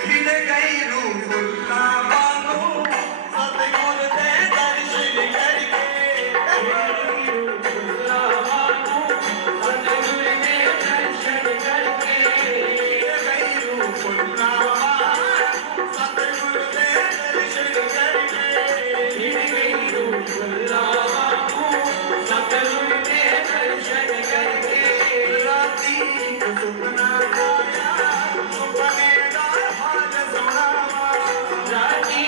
खिल गई रूहुल्ला बानो सतगुर दे दर्शन करके रूहुल्ला बानो सतगुर दे दर्शन करके खिल गई रूहुल्ला बानो सतगुर दे दर्शन करके खिल गई रूहुल्ला बानो सतगुर दे दर्शन करके राती को सुपना आया सुपने दा हाल सुनावा राती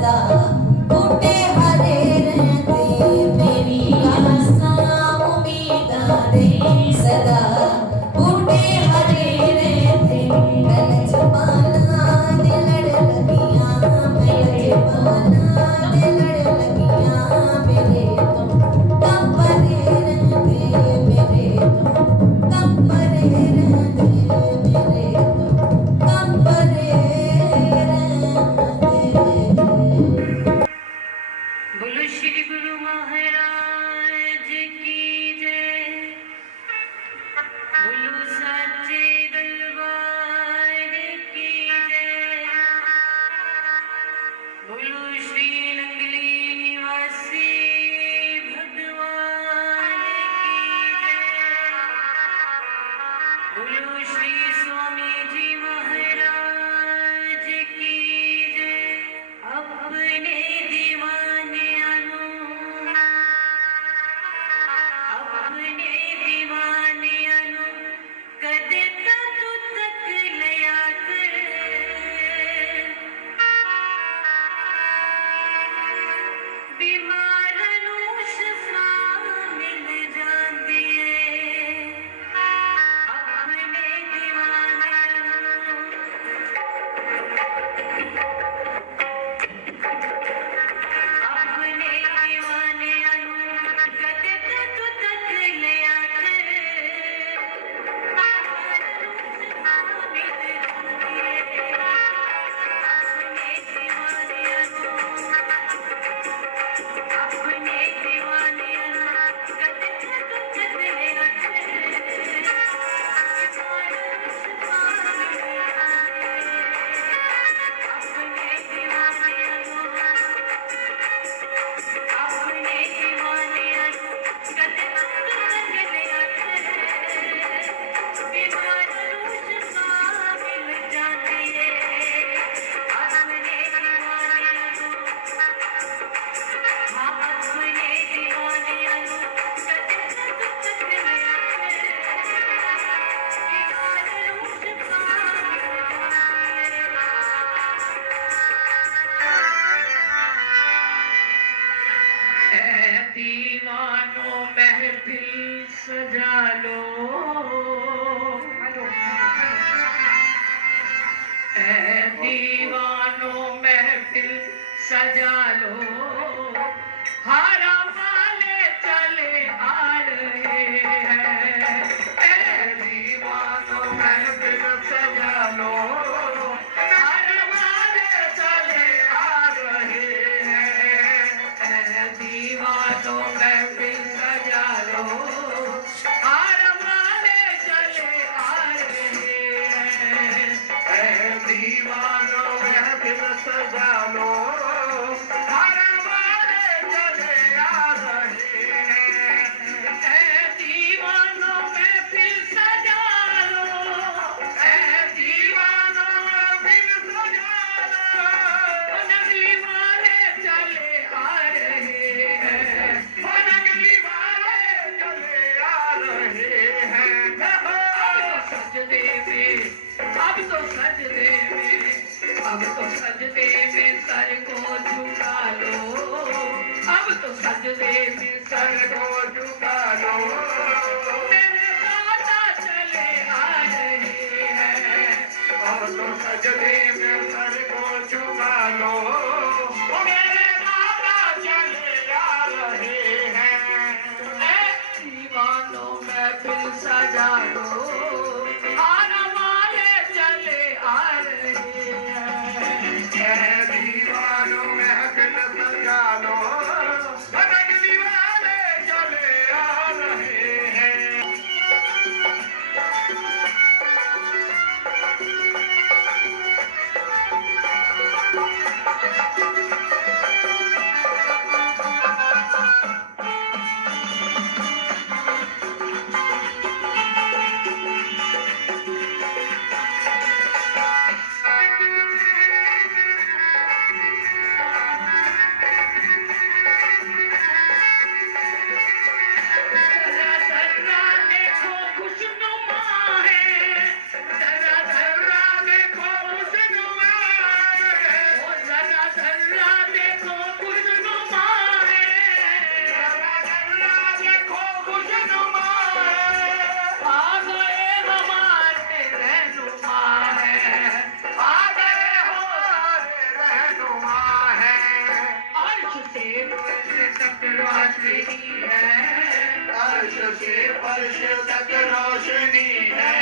सदा बूटे हरे रहते मेरी आसां उम्मीदां दे सदा बूटे हरे रहते मैं जमाना दे लड़ लगियां मैं जमाना दे लड़ लगियां मेरे तो कब परे रहते मेरे तो कब परे रहते मेरे तो कब परे रहते। बोलो श्री गुरु महाराज की जय। बोलो साचे दरबार की जय। बोलो श्री नंगली निवासी भगवान की जय। बोलो श्री स्वामी जी महाराज की जय। अपने दीवानियानु अपने दीवानियानु कदे तक तक लिया कर बीमारनु शफा मिल जाती है अपने दीवानियानु अपने दीवानियानु कदे तक तक लिया कर बीमारनु शफा मिल जाती है अपने दीवानियानु अपने दीवानियानु कदे तक तक लिया कर बीमारनु शफा मिल जाती है अपने दीवानियानु अपने दीवानियानु कदे तक तक लिया कर बीमारनु शफा मिल जाती है अपने दीवानियानु हाँ अपने दीवानियानु कदे तक तक लिया कर बीमारनु शफा मिल जाती है। ऐ दीवानो महफिल सजा लो ऐ दीवानो महफिल सजा लो हारा वाले चले आ रहे हैं ऐ दीवानो महफिल सजा लो हारा वाले चले आ रहे हैं ऐ दीवानो महफिल सजा लो हारा वाले चले आ रहे हैं ऐ दीवानो महफिल सजा लो हारा वाले चले आ रहे हैं ऐ दीवानो महफिल सजा लो ऐ दीवानो महफिल सजा लो नगली वाले चले आ रहे हैं नगली वाले चले आ रहे हैं सजदे में अब तो सजदे में अब तो सजदे में सर को झुका लो अब तो सजदे में सर को झुका लो मेरे दादा चले आ रहे हैं अब तो सजदे में सर को झुका लो मेरे दादा चले आ रहे हैं ऐ दीवानो महफिल सजा लो हारा वाले चले आ रहे हैं ऐ दीवानो महफिल सजा लो नगली वाले चले आ रहे हैं। अर्श से फर्श तक रोशनी है